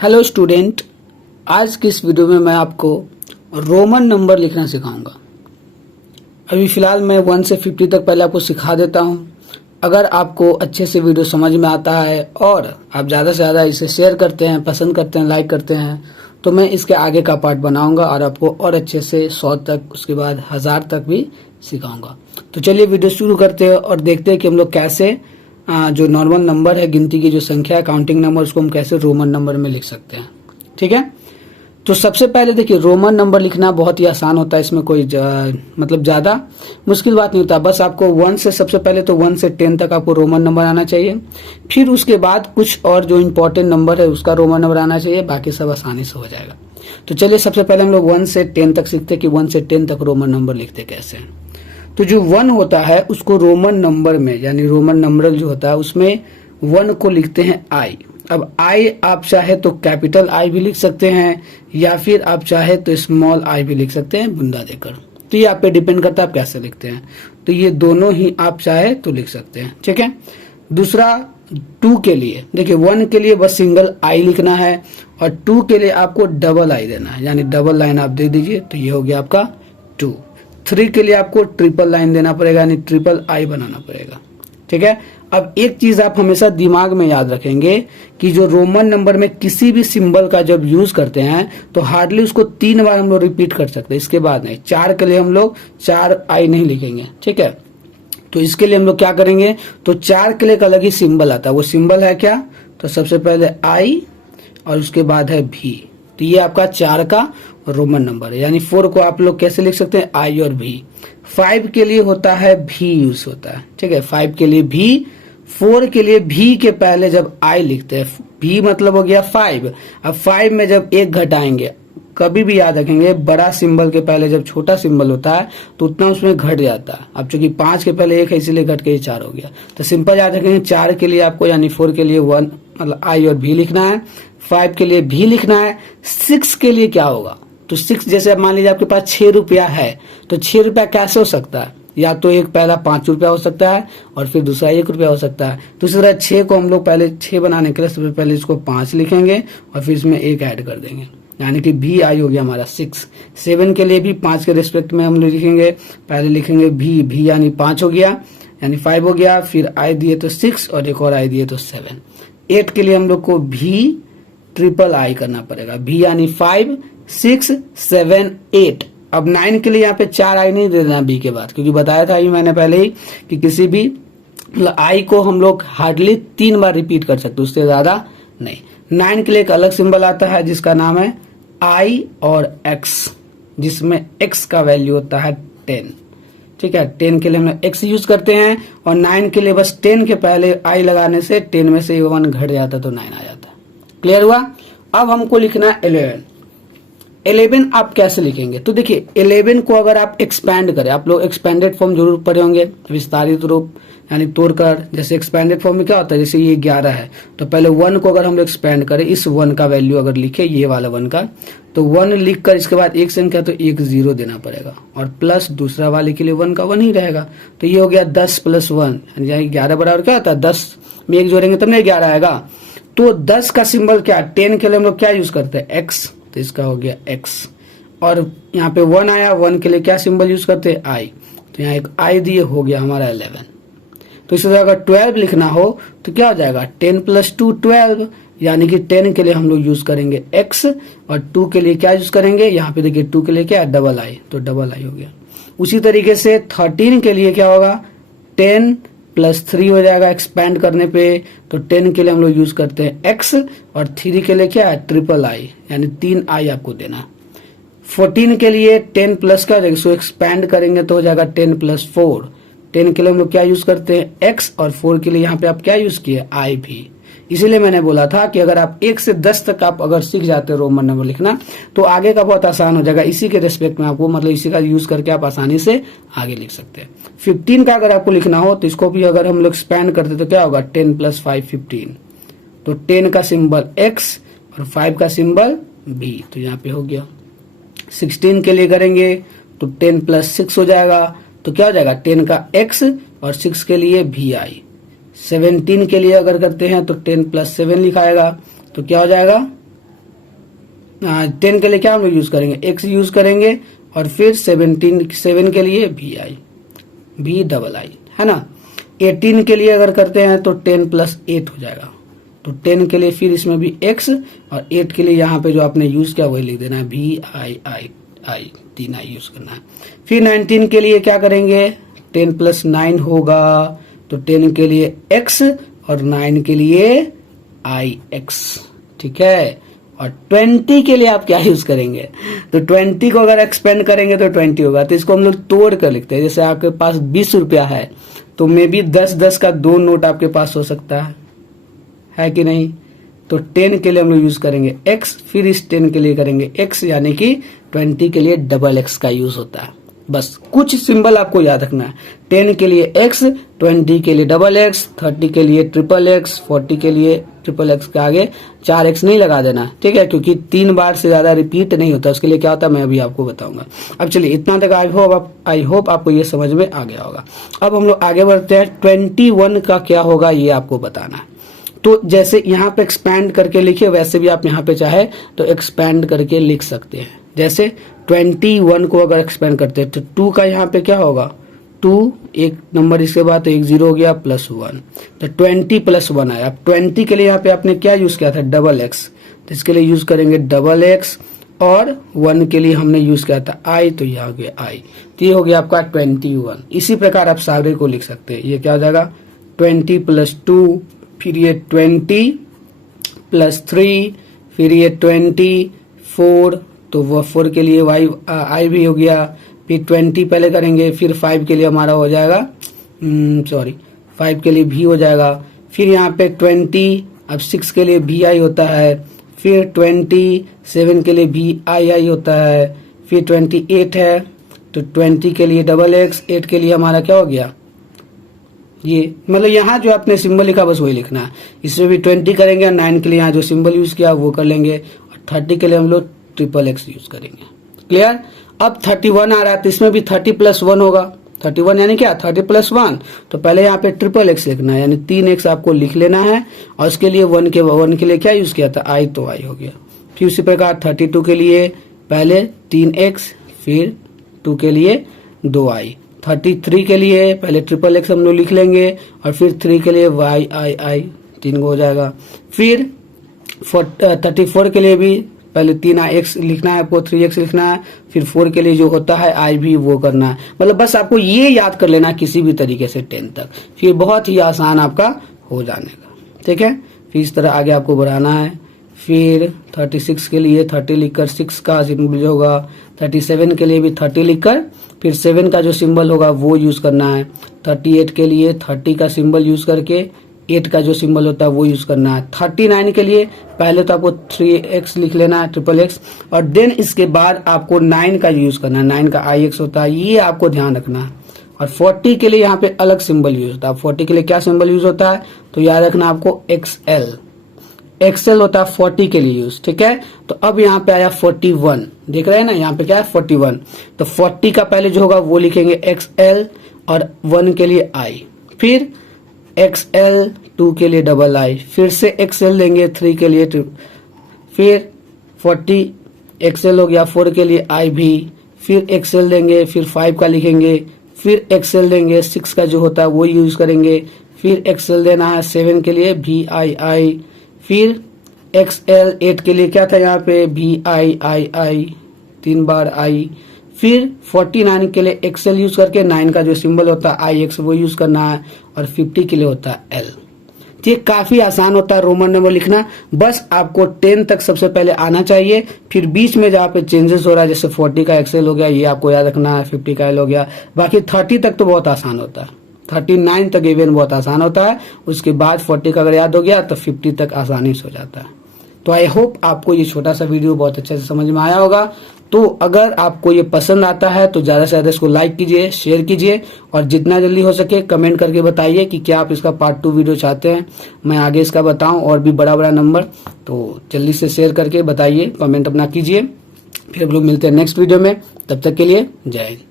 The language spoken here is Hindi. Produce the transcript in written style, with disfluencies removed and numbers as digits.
हेलो स्टूडेंट, आज की इस वीडियो में मैं आपको रोमन नंबर लिखना सिखाऊंगा। अभी फ़िलहाल मैं 1 से 50 तक पहले आपको सिखा देता हूं। अगर आपको अच्छे से वीडियो समझ में आता है और आप ज़्यादा से ज़्यादा इसे शेयर करते हैं, पसंद करते हैं, लाइक करते हैं, तो मैं इसके आगे का पार्ट बनाऊंगा और आपको और अच्छे से 100 तक, उसके बाद 1000 तक भी सिखाऊंगा। तो चलिए वीडियो शुरू करते हैं और देखते हैं कि हम लोग कैसे जो नॉर्मल नंबर है, गिनती की जो संख्या है, काउंटिंग नंबर, उसको हम कैसे रोमन नंबर में लिख सकते हैं। ठीक है, तो सबसे पहले देखिए, रोमन नंबर लिखना बहुत ही आसान होता है। इसमें कोई मतलब ज़्यादा मुश्किल बात नहीं होता। बस आपको 1 से, सबसे पहले तो 1 से 10 तक आपको रोमन नंबर आना चाहिए। फिर उसके बाद कुछ और जो इम्पोर्टेंट नंबर है उसका रोमन नंबर आना चाहिए, बाकी सब आसानी से हो जाएगा। तो चलिए सबसे पहले हम लोग 1 से 10 तक सीखते हैं कि 1 से 10 तक रोमन नंबर लिखते कैसे हैं। तो जो 1 होता है उसको रोमन नंबर में, यानी रोमन नंबर जो होता है उसमें 1 को लिखते हैं आई। अब आई आप चाहे तो कैपिटल आई भी लिख सकते हैं या फिर आप चाहे तो स्मॉल आई भी लिख सकते हैं बुंदा देकर। तो ये आप पे डिपेंड करता है आप कैसे लिखते हैं। तो ये दोनों ही आप चाहे तो लिख सकते हैं। ठीक है, दूसरा 2 के लिए देखिए, 1 के लिए बस सिंगल आई लिखना है और 2 के लिए आपको डबल आई देना है, यानी डबल लाइन आप दे दीजिए। तो ये हो गया आपका 2। 3 के लिए आपको ट्रिपल लाइन देना पड़ेगा, यानी ट्रिपल आई बनाना पड़ेगा। ठीक है, अब एक चीज आप हमेशा दिमाग में याद रखेंगे कि जो रोमन नंबर में किसी भी सिंबल का जब यूज करते हैं तो हार्डली उसको 3 बार हम लोग रिपीट कर सकते हैं, इसके बाद नहीं। 4 के लिए हम लोग 4 आई नहीं लिखेंगे। ठीक है, तो इसके लिए हम लोग क्या करेंगे, तो 4 के लिए एक अलग ही सिंबल आता है। वो सिंबल है क्या, तो सबसे पहले आई और उसके बाद है भी। तो ये आपका 4 का रोमन नंबर है। यानी 4 को आप लोग कैसे लिख सकते हैं, आई और भी। 5 के लिए होता है भी यूज होता है। ठीक है, 5 के लिए भी। 4 के लिए भी के पहले जब आई लिखते हैं, भी मतलब हो गया 5। अब 5 में जब एक घटाएंगे, कभी भी याद रखेंगे, बड़ा सिंबल के पहले जब छोटा सिंबल होता है तो उतना उसमें घट जाता है। अब चूंकि 5 के पहले 1 है इसीलिए घट के 4 हो गया। तो सिंपल याद रखेंगे, 4 के लिए आपको यानी 4 के लिए 1 मतलब आई और भी लिखना है, 5 के लिए भी लिखना है। 6 के लिए क्या होगा, तो 6 जैसे मान लीजिए आपके पास 6 रुपया है, तो 6 रुपया कैसे हो सकता है, या तो एक पहला 5 रुपया हो सकता है और फिर दूसरा 1 रुपया हो सकता है। तो इसी तरह 6 को हम लोग पहले 6 बनाने के लिए सबसे पहले इसको 5 लिखेंगे और फिर इसमें 1 ऐड कर देंगे, यानी कि भी आई हो गया हमारा 6। 7 के लिए भी 5 के रिस्पेक्ट में हम लोग लिखेंगे, पहले लिखेंगे भी यानी 5 हो गया, यानी 5 हो गया, फिर आई दिए तो 6 और एक और आई दिए तो 7। 8 के लिए हम लोग को भी ट्रिपल आई करना पड़ेगा, भी यानी 5 6 7 8। अब 9 के लिए यहाँ पे 4 आई नहीं दे देना बी के बाद, क्योंकि बताया था ये मैंने पहले ही कि किसी भी आई को हम लोग हार्डली 3 बार रिपीट कर सकते, उससे ज्यादा नहीं। 9 के लिए एक अलग सिंबल आता है जिसका नाम है आई और एक्स, जिसमें एक्स का वैल्यू होता है 10। ठीक है, 10 के लिए हम लोग एक्स यूज करते हैं और 9 के लिए बस 10 के पहले आई लगाने से 10 में से 1 घट जाता तो 9 आ जाता। क्लियर हुआ। अब हमको लिखना है 11। 11 आप कैसे लिखेंगे, तो देखिए 11 को अगर आप एक्सपैंड करें, आप लोग एक्सपेंडेड फॉर्म जरूर पढ़े होंगे, विस्तारित रूप यानी तोड़कर। जैसे एक्सपेंडेड फॉर्म में क्या होता है, जैसे ये 11 है तो पहले 1 को अगर हम लोग एक्सपेंड करें, इस 1 का वैल्यू अगर लिखे, ये वाला 1 का, तो 1 लिख कर इसके बाद एक संख्या तो एक 0 देना पड़ेगा और प्लस दूसरा वाले के लिए 1 का 1 ही रहेगा। तो ये हो गया 10 + 1, यानी 11 बराबर क्या होता है, 10 में 1 जोड़ेंगे तब नहीं 11 आएगा। तो 10 का सिंबल क्या, 10 के लिए हम लोग क्या यूज करते हैं, एक्स, तो इसका हो गया एक्स। और यहाँ पे 1 आया, 1 के लिए क्या सिंबल यूज करते हैं, आई, तो यहाँ एक आई दिए, हो गया हमारा 11। तो इसी तरह अगर 12 लिखना हो तो क्या हो जाएगा, 10 + 2 12, यानी कि 10 के लिए हम लोग यूज करेंगे एक्स और 2 के लिए क्या यूज करेंगे, यहाँ पे देखिए 2 के लिए क्या है, डबल आई, तो डबल आई हो गया। उसी तरीके से 13 के लिए क्या होगा, 10 + 3 हो जाएगा एक्सपैंड करने पे, तो 10 के लिए हम लोग यूज करते हैं एक्स और 3 के लिए क्या है, ट्रिपल आई, यानी 3 आई आपको देना। 14 के लिए 10 प्लस क्या हो जाएगा, सो एक्सपैंड करेंगे तो हो जाएगा 10 + 4। 10 के लिए हम लोग क्या यूज करते हैं, एक्स, और 4 के लिए यहाँ पे आप क्या यूज किए, आई भी। इसीलिए मैंने बोला था कि अगर आप 1 से 10 तक आप अगर सीख जाते हो रोमन नंबर लिखना तो आगे का बहुत आसान हो जाएगा। इसी के रिस्पेक्ट में आपको, मतलब इसी का यूज करके आप आसानी से आगे लिख सकते हैं। 15 का अगर आपको लिखना हो तो इसको भी अगर हम लोग एक्सपैंड करते तो क्या होगा, 10 + 5 15। तो 10 का सिंबल एक्स और 5 का सिंबल भी, तो यहाँ पे हो गया। 16 के लिए करेंगे तो 10 + 6 हो जाएगा, तो क्या हो जाएगा, 10 का एक्स और 6 के लिए भी आई। 17 के लिए अगर करते हैं तो 10 + 7 लिखाएगा, तो क्या हो जाएगा, 10 के लिए क्या हम लोग यूज करेंगे, एक्स यूज करेंगे, और फिर 7 के लिए भी डबल आई, है ना। 18 के लिए अगर करते हैं तो 10 + 8 हो जाएगा, तो 10 के लिए फिर इसमें भी x, और 8 के लिए यहाँ पे जो आपने यूज किया वही लिख देना है, VII, 3 आई यूज करना है। फिर 19 के लिए क्या करेंगे, 10 + 9 होगा, तो 10 के लिए x और 9 के लिए IX, ठीक है। और 20 के लिए आप क्या यूज करेंगे, तो 20 को अगर एक्सपेंड करेंगे तो 20 होगा, तो इसको हम लोग तोड़ कर लिखते हैं। जैसे आपके पास 20 रुपया है तो मे बी 10-10 का 2 नोट आपके पास हो सकता है कि नहीं। तो 10 के लिए हम लोग यूज करेंगे x, फिर इस 10 के लिए करेंगे x, यानी कि 20 के लिए डबल x का यूज होता है। बस कुछ सिंबल आपको याद रखना है, 10 के लिए x, 20 के लिए डबल x, 30 के लिए ट्रिपल x, 40 के लिए ट्रिपल x के आगे 4x नहीं लगा देना, ठीक है, क्योंकि 3 बार से ज्यादा रिपीट नहीं होता। उसके लिए क्या होता है मैं अभी आपको बताऊंगा। अब चलिए इतना तक आई होप आपको ये समझ में आ गया होगा। अब हम लोग आगे बढ़ते हैं, 21 का क्या होगा ये आपको बताना है। तो जैसे यहाँ पे एक्सपैंड करके लिखिए, वैसे भी आप यहाँ पे चाहे तो एक्सपैंड करके लिख सकते हैं। जैसे 21 को अगर एक्सपेंड करते हैं तो 2 का यहाँ पे क्या होगा, 2 एक नंबर इसके बाद तो एक 0 हो गया, +1, तो 20 + 1 आया। अब 20 के लिए यहाँ पे आपने क्या यूज किया था, डबल x, तो इसके लिए यूज करेंगे डबल x, और 1 के लिए हमने यूज किया था i, तो ये हो गया i, तो ये हो गया आपका 21। इसी प्रकार आप सारे को लिख सकते हैं। ये क्या हो जाएगा, 20 + 2, फिर ये 20 + 3, फिर ये 24, तो वो 4 के लिए i भी हो गया। फिर 20 पहले करेंगे, फिर 5 के लिए हमारा हो जाएगा 5 के लिए भी हो जाएगा। फिर यहाँ पे 20, अब 6 के लिए भी आई होता है, फिर 27 के लिए भी आई होता है, फिर 28 है तो 20 के लिए डबल x, 8 के लिए हमारा क्या हो गया, ये मतलब यहाँ जो आपने सिंबल लिखा बस वही लिखना है। इसमें भी 20 करेंगे, और 9 के लिए यहाँ जो सिंबल यूज किया वो कर लेंगे, और 30 के लिए हम लोग ट्रिपल x यूज करेंगे। क्लियर। अब 31 आ रहा है, तो इसमें भी 30 + 1 होगा। 31 यानी क्या, 30 + 1, तो पहले यहाँ पे ट्रिपल x लिखना है, यानी 3x आपको लिख लेना है, और उसके लिए 1 के लिए क्या यूज किया था, i, तो i हो गया। फिर उसी प्रकार 32 के लिए पहले 3x, फिर 2 के लिए 2i। 33 के लिए पहले ट्रिपल x हम लोग लिख लेंगे, और फिर 3 के लिए yi 3 हो जाएगा। फिर 34 के लिए भी पहले 3x लिखना है, आपको 3x लिखना है, फिर 4 के लिए जो होता है i भी वो करना है। मतलब बस आपको ये याद कर लेना किसी भी तरीके से 10 तक, फिर बहुत ही आसान आपका हो जाने का, ठीक है। फिर इस तरह आगे आपको बढ़ाना है। फिर 36 के लिए 30 लिखकर 6 का सिंबल होगा, 37 के लिए भी 30 लिखकर फिर 7 का जो सिंबल होगा वो यूज करना है। 38 के लिए 30 का सिंबल यूज करके 8 का जो सिंबल होता है वो यूज करना है। 39 के लिए पहले तो आपको 3x लिख लेना है, ट्रिपल x, और देन इसके बाद आपको 9 का यूज करना है। 9 का ix होता है, ये आपको ध्यान रखना है। और 40 के लिए यहाँ पे अलग सिंबल यूज होता है। 40 के लिए क्या सिंबल यूज होता है, तो याद रखना आपको XL होता है 40 के लिए यूज, ठीक है। तो अब यहाँ पे आया 41, देख रहे हैं ना, यहाँ पे क्या है 41, तो 40 का पहले जो होगा वो लिखेंगे XL, और 1 के लिए I, फिर XL, 2 के लिए डबल I, फिर से XL लेंगे 3 के लिए, फिर 40 XL हो गया, 4 के लिए I भी, फिर XL लेंगे, फिर 5 का लिखेंगे, फिर XL लेंगे, 6 का जो होता है वो यूज करेंगे, फिर XL देना है 7 के लिए VII, फिर XL 8 के लिए क्या था यहाँ पे VII 3 बार I, फिर 49 के लिए XL यूज करके 9 का जो सिंबल होता है IX वो यूज करना है, और 50 के लिए होता है L। ये काफी आसान होता है रोमन नंबर लिखना, बस आपको 10 तक सबसे पहले आना चाहिए। फिर बीच में जहाँ पे चेंजेस हो रहा है, जैसे 40 का XL हो गया, ये आपको याद रखना है, 50 का L हो गया, बाकी 30 तक तो बहुत आसान होता है, 39 तक इवन बहुत आसान होता है। उसके बाद 40 का अगर याद हो गया तो 50 तक आसानी से हो जाता है। तो आई होप आपको ये छोटा सा वीडियो बहुत अच्छे से समझ में आया होगा। तो अगर आपको ये पसंद आता है तो ज्यादा से ज्यादा इसको लाइक कीजिए, शेयर कीजिए, और जितना जल्दी हो सके कमेंट करके बताइए कि क्या आप इसका पार्ट 2 वीडियो चाहते हैं, मैं आगे इसका बताऊं और भी बड़ा नंबर। तो जल्दी से शेयर करके बताइए, कमेंट अपना कीजिए। फिर हम लोग मिलते हैं नेक्स्ट वीडियो में, तब तक के लिए जय हिंद।